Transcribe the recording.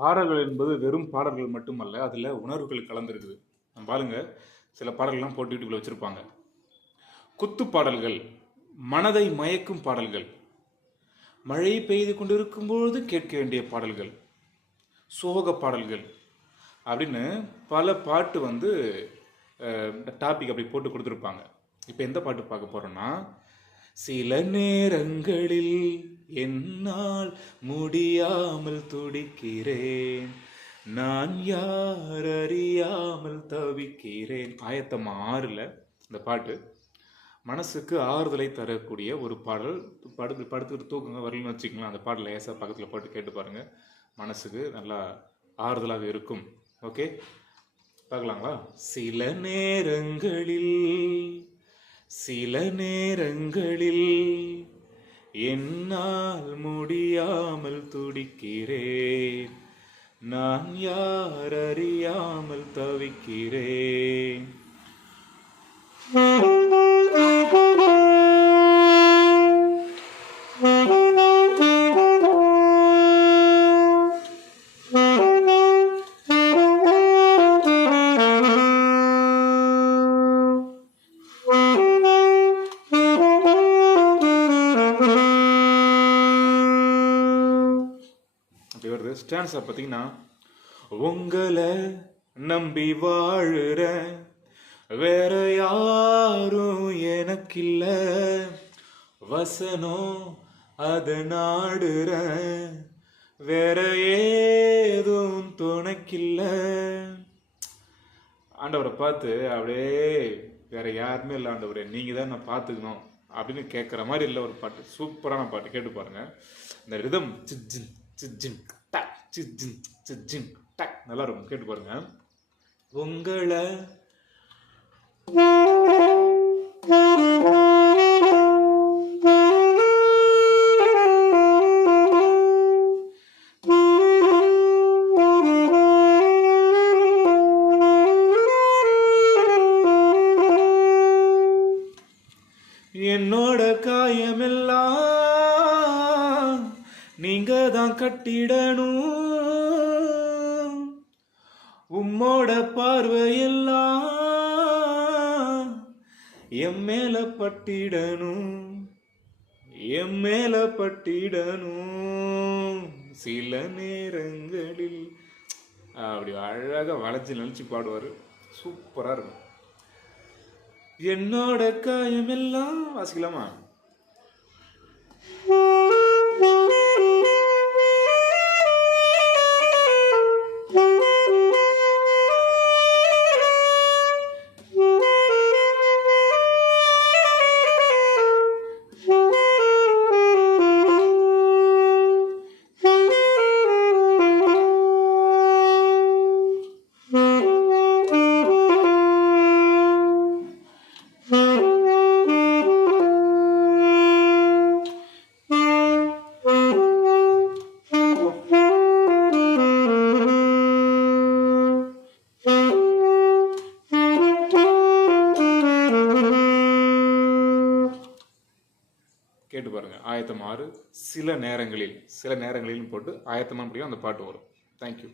பாடல்கள் என்பது வெறும் பாடல்கள் மட்டுமல்ல, அதில் உணர்வுகள் கலந்துருக்குது. நம்ம பாருங்க, சில பாடல்கள்லாம் போட்டு வீட்டுக்குள்ள வச்சுருப்பாங்க. குத்து பாடல்கள், மனதை மயக்கும் பாடல்கள், மழை பெய்து கொண்டிருக்கும்போது கேட்க வேண்டிய பாடல்கள், சோக பாடல்கள் அப்படின்னு பல பாட்டு வந்து டாபிக் அப்படி போட்டு கொடுத்துருப்பாங்க. இப்போ எந்த பாட்டு பார்க்க போகிறோன்னா, சில நேரங்களில் என்னால் முடியாமல் துடிக்கிறேன், நான் யார் அறியாமல் தவிக்கிறேன். ஆயத்தம் 6ல் இந்த பாட்டு மனசுக்கு ஆறுதலை தரக்கூடிய ஒரு பாடல். படுத்துக்கிட்டு தூக்குங்க வரலன்னு வச்சுக்கலாம், அந்த பாடல் லேசாக பக்கத்தில் போட்டு கேட்டு பாருங்கள், மனசுக்கு நல்லா ஆறுதலாக இருக்கும். ஓகே, பார்க்கலாங்களா? சில நேரங்களில் என்னால் முடியாமல் துடிக்கிறேன், நான் யார் அறியாமல் தவிக்கிறேன். அப்படி வருது. ஸ்டான்ஸை பார்த்தீங்கன்னா, உங்களை நம்பி வாழுற வேற யாரும் எனக்கில்ல, வசனம் அதை நாடுற வேற ஏதும் துணைக்கில்ல. ஆண்டவரை பார்த்து அப்படியே வேற யாருமே இல்லை ஆண்டவரே, நீங்கள் தான் நான் பார்த்துக்கணும் அப்படின்னு கேட்குற மாதிரி இல்லை ஒரு பாட்டு. சூப்பரான பாட்டு, கேட்டு பாருங்க. இந்த ரிதம் சிஜின் சிஜின் டக் சிஜின் சிஜின் டக் நல்லா இருக்கும், கேட்டு பாருங்க. உங்களை என்னோட காயமெல்லாம் நீங்க தான் கட்டிடணும், உம்மோட பார்வையெல்லாம் என் மேல பட்டிடணும், என் மேல பட்டிடணும். சில நேரங்களில் அப்படி அழகாக வளைச்சு நினைச்சு பாடுவார், சூப்பராக இருக்கும். என்னோட காயமெல்லாம் வாசிக்கலாமா? கேட்டு பாருங்க. ஆயத்தம் 6 சில நேரங்களில் போட்டு ஆயத்தமாக முடியும் அந்த பாட்டு வரும். தேங்க்யூ.